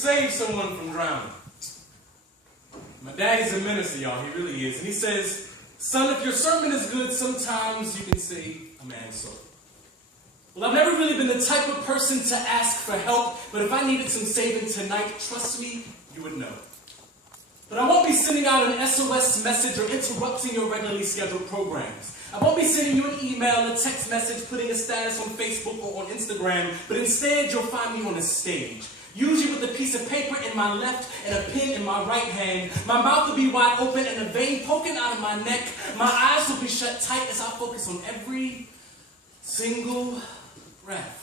save someone from drowning. My daddy's a minister, y'all. He really is. And he says, son, if your sermon is good, sometimes you can save a man's soul. Well, I've never really been the type of person to ask for help, but if I needed some saving tonight, trust me, you would know. But I won't be sending out an SOS message or interrupting your regularly scheduled programs. I won't be sending you an email, a text message, putting a status on Facebook or on Instagram, but instead you'll find me on a stage. Usually with a piece of paper in my left and a pen in my right hand. My mouth will be wide open and a vein poking out of my neck. My eyes will be shut tight as I focus on every single breath.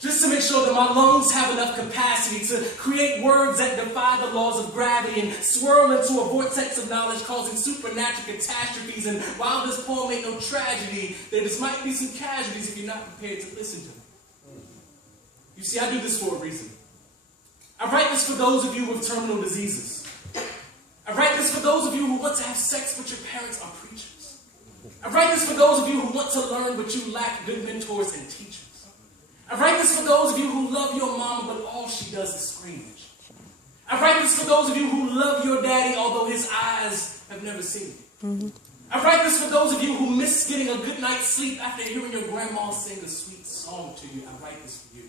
Just to make sure that my lungs have enough capacity to create words that defy the laws of gravity and swirl into a vortex of knowledge causing supernatural catastrophes. And while this poem ain't no tragedy, there just might be some casualties if you're not prepared to listen to it. You see, I do this for a reason. I write this for those of you with terminal diseases. I write this for those of you who want to have sex but your parents are preachers. I write this for those of you who want to learn but you lack good mentors and teachers. I write this for those of you who love your mama but all she does is scream at you. I write this for those of you who love your daddy although his eyes have never seen you. I write this for those of you who miss getting a good night's sleep after hearing your grandma sing a sweet song to you. I write this for you.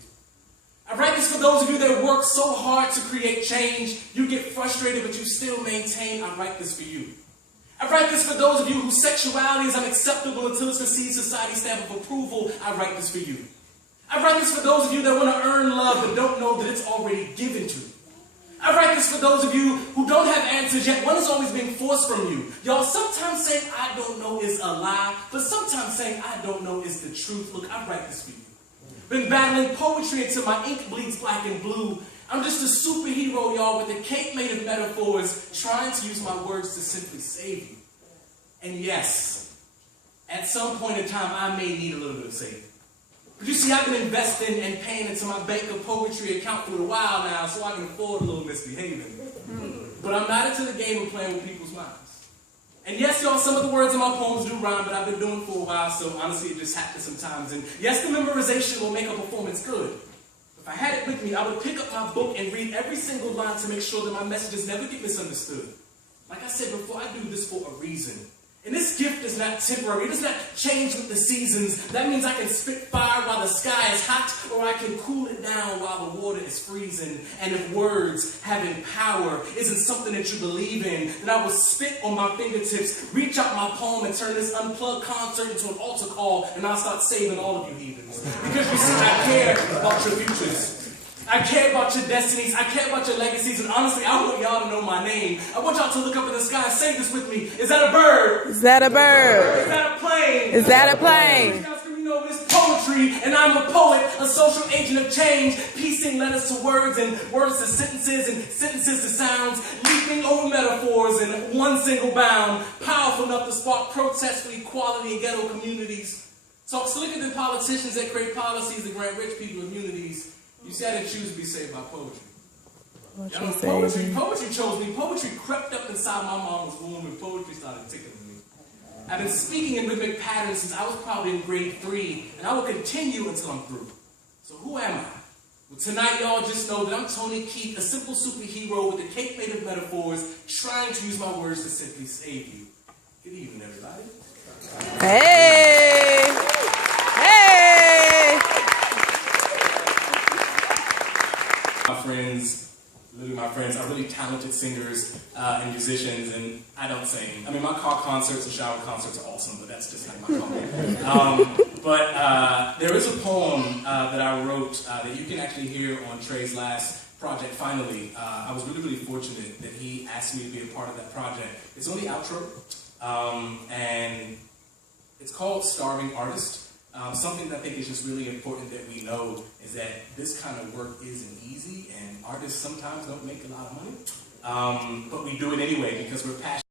I write this for those of you that work so hard to create change, you get frustrated but you still maintain. I write this for you. I write this for those of you whose sexuality is unacceptable until it's received society's stamp of approval. I write this for you. I write this for those of you that want to earn love but don't know that it's already given to you. I write this for those of you who don't have answers yet one is always being forced from you. Y'all, sometimes saying I don't know is a lie, but sometimes saying I don't know is the truth. Look, I write this for you. Been battling poetry until my ink bleeds black and blue. I'm just a superhero, y'all, with a cape made of metaphors, trying to use my words to simply save you. And yes, at some point in time, I may need a little bit of saving. But you see, I've been investing and paying into my bank of poetry account for a while now, so I can afford a little misbehaving. But I'm not into the game of playing with people's minds. And yes, y'all, some of the words in my poems do rhyme, but I've been doing it for a while, so honestly, it just happens sometimes. And yes, the memorization will make a performance good. If I had it with me, I would pick up my book and read every single line to make sure that my messages never get misunderstood. Like I said before, I do this for a reason. And this gift is not temporary. It does not change with the seasons. That means I can spit fire while the sky is hot, or I can cool it down while the water is freezing. And if words having power isn't something that you believe in, then I will spit on my fingertips, reach out my palm, and turn this unplugged concert into an altar call, and I'll start saving all of you heathens. Because you see, I care about your futures. I care about your destinies. I care about your legacies. And honestly, I want y'all to know my name. I want y'all to look up in the sky and say this with me. Is that a bird? Is that a bird? Is that a plane? Is that a plane? You know, it's poetry, and I'm a poet, a social agent of change, piecing letters to words and words to sentences and sentences to sounds, leaping over metaphors in one single bound, powerful enough to spark protests for equality in ghetto communities. Talk slicker than politicians that create policies that grant rich people immunities. You see, I didn't choose to be saved by poetry. Poetry chose me. Poetry crept up inside my mama's womb and poetry started tickling me. I've been speaking in rhythmic patterns since I was probably in grade 3, and I will continue until I'm through. So who am I? Well, tonight, y'all just know that I'm Tony Keith, a simple superhero with a cape made of metaphors, trying to use my words to simply save you. Good evening, everybody. Hey! Hey! My friends are really talented singers and musicians, and I don't sing. I mean, my car concerts and shower concerts are awesome, but that's just like my But there is a poem that I wrote that you can actually hear on Trey's last project, Finally. I was really, really fortunate that he asked me to be a part of that project. It's on the outro, and it's called Starving Artist. Something that I think is just really important that we know is that this kind of work isn't easy, and artists sometimes don't make a lot of money, but we do it anyway because we're passionate.